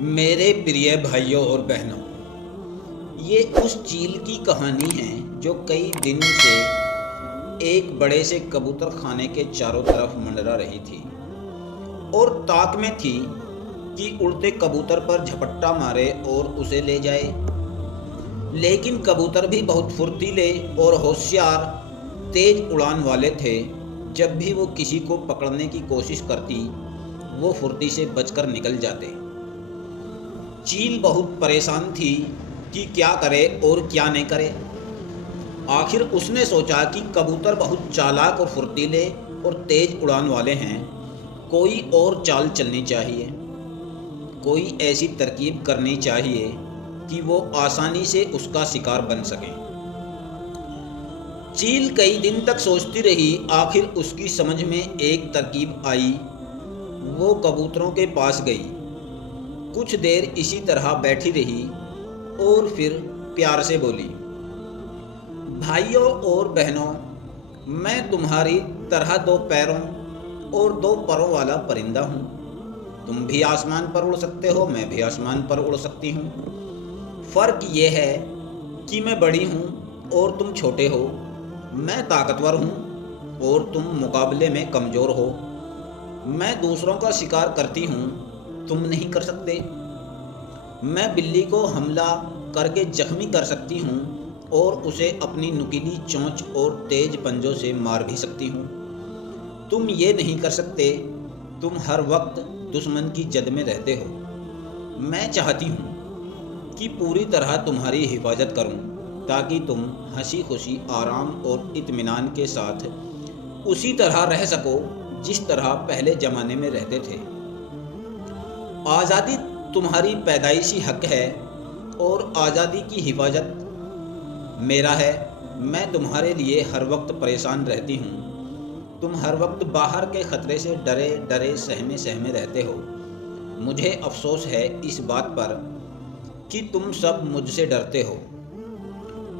میرے پریے بھائیوں اور بہنوں، یہ اس چیل کی کہانی ہے جو کئی دن سے ایک بڑے سے کبوتر خانے کے چاروں طرف منڈرا رہی تھی اور طاق میں تھی کہ اڑتے کبوتر پر جھپٹا مارے اور اسے لے جائے۔ لیکن کبوتر بھی بہت پھرتیلے اور ہوشیار تیز اڑان والے تھے۔ جب بھی وہ کسی کو پکڑنے کی کوشش کرتی وہ پھرتی سے بچ کر نکل جاتے۔ چیل بہت پریشان تھی کہ کیا کرے اور کیا نہیں کرے۔ آخر اس نے سوچا کہ کبوتر بہت چالاک اور پھرتیلے اور تیز اڑان والے ہیں، کوئی اور چال چلنی چاہیے، کوئی ایسی ترکیب کرنی چاہیے کہ وہ آسانی سے اس کا شکار بن سکیں۔ چیل کئی دن تک سوچتی رہی، آخر اس کی سمجھ میں ایک ترکیب آئی۔ وہ کبوتروں کے پاس گئی، کچھ دیر اسی طرح بیٹھی رہی اور پھر پیار سے بولی، بھائیوں اور بہنوں، میں تمہاری طرح دو پیروں اور دو پروں والا پرندہ ہوں۔ تم بھی آسمان پر اڑ سکتے ہو، میں بھی آسمان پر اڑ سکتی ہوں۔ فرق یہ ہے کہ میں بڑی ہوں اور تم چھوٹے ہو، میں طاقتور ہوں اور تم مقابلے میں کمزور ہو۔ میں دوسروں کا شکار کرتی ہوں، تم نہیں کر سکتے۔ میں بلی کو حملہ کر کے زخمی کر سکتی ہوں اور اسے اپنی نکیلی چونچ اور تیز پنجوں سے مار بھی سکتی ہوں۔ تم یہ نہیں کر سکتے، تم ہر وقت دشمن کی جد میں رہتے ہو۔ میں چاہتی ہوں کہ پوری طرح تمہاری حفاظت کروں تاکہ تم ہنسی خوشی، آرام اور اطمینان کے ساتھ اسی طرح رہ سکو جس طرح پہلے زمانے میں رہتے تھے۔ آزادی تمہاری پیدائشی حق ہے اور آزادی کی حفاظت میرا ہے۔ میں تمہارے لیے ہر وقت پریشان رہتی ہوں۔ تم ہر وقت باہر کے خطرے سے ڈرے ڈرے سہمے رہتے ہو۔ مجھے افسوس ہے اس بات پر کہ تم سب مجھ سے ڈرتے ہو۔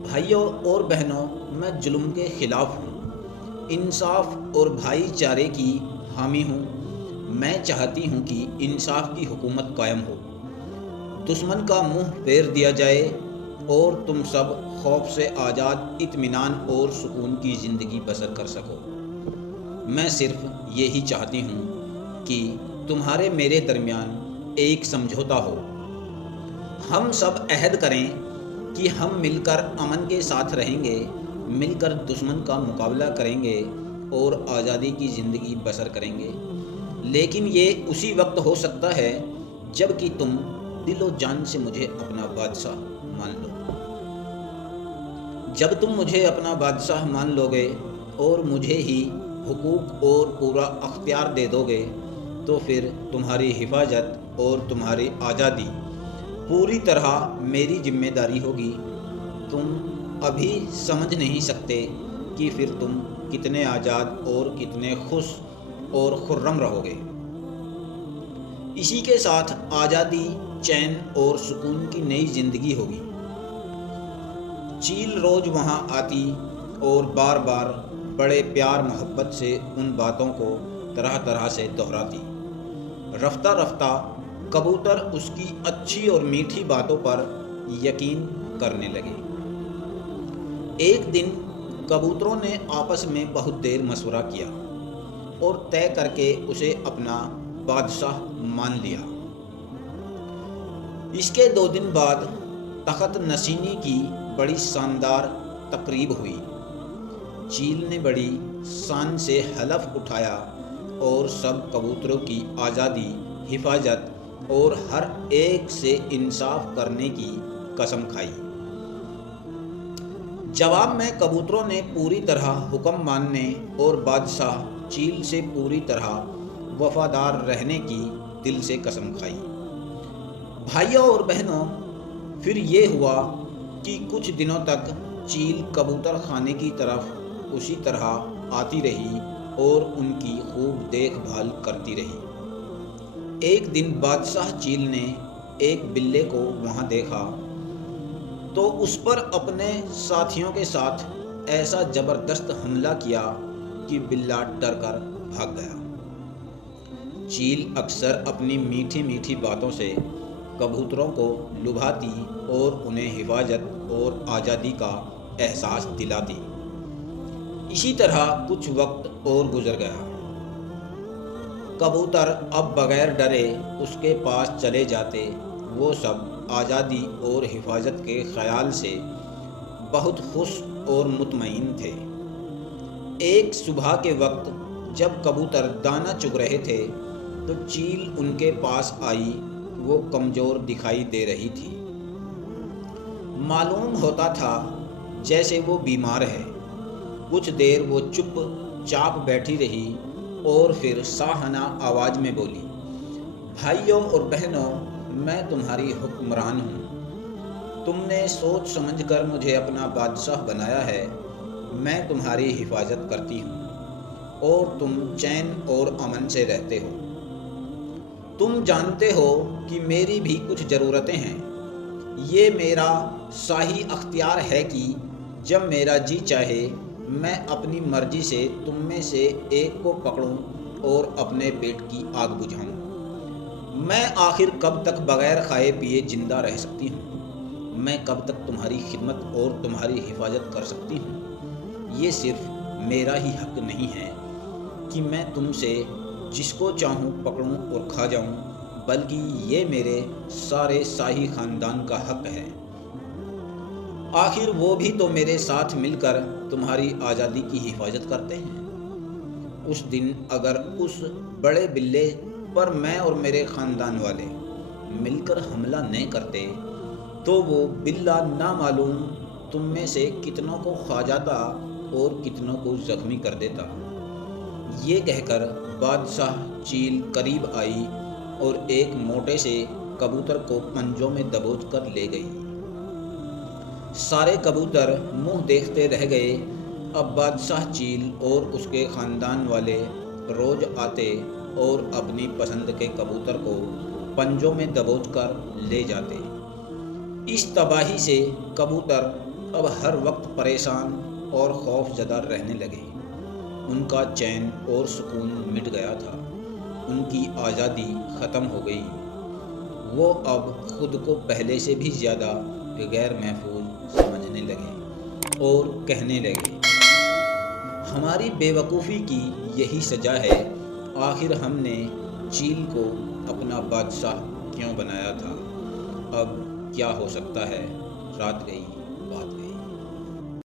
بھائیوں اور بہنوں، میں ظلم کے خلاف ہوں، انصاف اور بھائی چارے کی حامی ہوں۔ میں چاہتی ہوں کہ انصاف کی حکومت قائم ہو، دشمن کا منہ پھیر دیا جائے اور تم سب خوف سے آزاد، اطمینان اور سکون کی زندگی بسر کر سکو۔ میں صرف یہی چاہتی ہوں کہ تمہارے میرے درمیان ایک سمجھوتا ہو۔ ہم سب عہد کریں کہ ہم مل کر امن کے ساتھ رہیں گے، مل کر دشمن کا مقابلہ کریں گے اور آزادی کی زندگی بسر کریں گے۔ لیکن یہ اسی وقت ہو سکتا ہے جب کہ تم دل و جان سے مجھے اپنا بادشاہ مان لو۔ جب تم مجھے اپنا بادشاہ مان لو گے اور مجھے ہی حقوق اور پورا اختیار دے دو گے تو پھر تمہاری حفاظت اور تمہاری آزادی پوری طرح میری ذمہ داری ہوگی۔ تم ابھی سمجھ نہیں سکتے کہ پھر تم کتنے آزاد اور کتنے خوش اور خرم رہو گے۔ اسی کے ساتھ آزادی، چین اور سکون کی نئی زندگی ہوگی۔ چیل روز وہاں آتی اور بار بار بڑے پیار محبت سے ان باتوں کو طرح طرح سے دہراتی۔ رفتہ رفتہ کبوتر اس کی اچھی اور میٹھی باتوں پر یقین کرنے لگے۔ ایک دن کبوتروں نے آپس میں بہت دیر مشورہ کیا اور طے کر کے اسے اپنا بادشاہ مان لیا۔ اس کے 2 دن بعد تخت نشینی کی بڑی شاندار تقریب ہوئی۔ چیل نے بڑی شان سے حلف اٹھایا اور سب کبوتروں کی آزادی، حفاظت اور ہر ایک سے انصاف کرنے کی قسم کھائی۔ جواب میں کبوتروں نے پوری طرح حکم ماننے اور بادشاہ چیل سے پوری طرح وفادار رہنے کی دل سے قسم کھائی۔ بھائیوں اور بہنوں، پھر یہ ہوا کہ کچھ دنوں تک چیل کبوتر خانے کی طرف اسی طرح آتی رہی اور ان کی خوب دیکھ بھال کرتی رہی۔ ایک دن بادشاہ چیل نے ایک بلے کو وہاں دیکھا تو اس پر اپنے ساتھیوں کے ساتھ ایسا زبردست حملہ کیا کہ بلّا ڈر کر بھاگ گیا۔ چیل اکثر اپنی میٹھی میٹھی باتوں سے کبوتروں کو لبھاتی اور انہیں حفاظت اور آزادی کا احساس دلاتی۔ اسی طرح کچھ وقت اور گزر گیا۔ کبوتر اب بغیر ڈرے اس کے پاس چلے جاتے۔ وہ سب آزادی اور حفاظت کے خیال سے بہت خوش اور مطمئن تھے۔ ایک صبح کے وقت جب کبوتر دانہ چگ رہے تھے تو چیل ان کے پاس آئی۔ وہ کمزور دکھائی دے رہی تھی۔ معلوم ہوتا تھا جیسے وہ بیمار ہے۔ کچھ دیر وہ چپ چاپ بیٹھی رہی اور پھر ساہنہ آواز میں بولی، بھائیوں اور بہنوں، میں تمہاری حکمران ہوں۔ تم نے سوچ سمجھ کر مجھے اپنا بادشاہ بنایا ہے۔ میں تمہاری حفاظت کرتی ہوں اور تم چین اور امن سے رہتے ہو۔ تم جانتے ہو کہ میری بھی کچھ ضرورتیں ہیں۔ یہ میرا شاہی اختیار ہے کہ جب میرا جی چاہے میں اپنی مرضی سے تم میں سے ایک کو پکڑوں اور اپنے پیٹ کی آگ بجھاؤں۔ میں آخر کب تک بغیر کھائے پیے زندہ رہ سکتی ہوں؟ میں کب تک تمہاری خدمت اور تمہاری حفاظت کر سکتی ہوں؟ یہ صرف میرا ہی حق نہیں ہے کہ میں تم سے جس کو چاہوں پکڑوں اور کھا جاؤں، بلکہ یہ میرے سارے شاہی خاندان کا حق ہے۔ آخر وہ بھی تو میرے ساتھ مل کر تمہاری آزادی کی حفاظت کرتے ہیں۔ اس دن اگر اس بڑے بلے پر میں اور میرے خاندان والے مل کر حملہ نہیں کرتے تو وہ بلّا نامعلوم تم میں سے کتنوں کو کھا جاتا اور کتنوں کو زخمی کر دیتا۔ یہ کہہ کر بادشاہ چیل قریب آئی اور ایک موٹے سے کبوتر کو پنجوں میں دبوچ کر لے گئی۔ سارے کبوتر منہ دیکھتے رہ گئے۔ اب بادشاہ چیل اور اس کے خاندان والے روز آتے اور اپنی پسند کے کبوتر کو پنجوں میں دبوچ کر لے جاتے۔ اس تباہی سے کبوتر اب ہر وقت پریشان اور خوف زدہ رہنے لگے۔ ان کا چین اور سکون مٹ گیا تھا۔ ان کی آزادی ختم ہو گئی۔ وہ اب خود کو پہلے سے بھی زیادہ غیر محفوظ سمجھنے لگے اور کہنے لگے، ہماری بے وقوفی کی یہی سزا ہے۔ آخر ہم نے چیل کو اپنا بادشاہ کیوں بنایا تھا؟ اب کیا ہو سکتا ہے؟ رات گئی بات گئی۔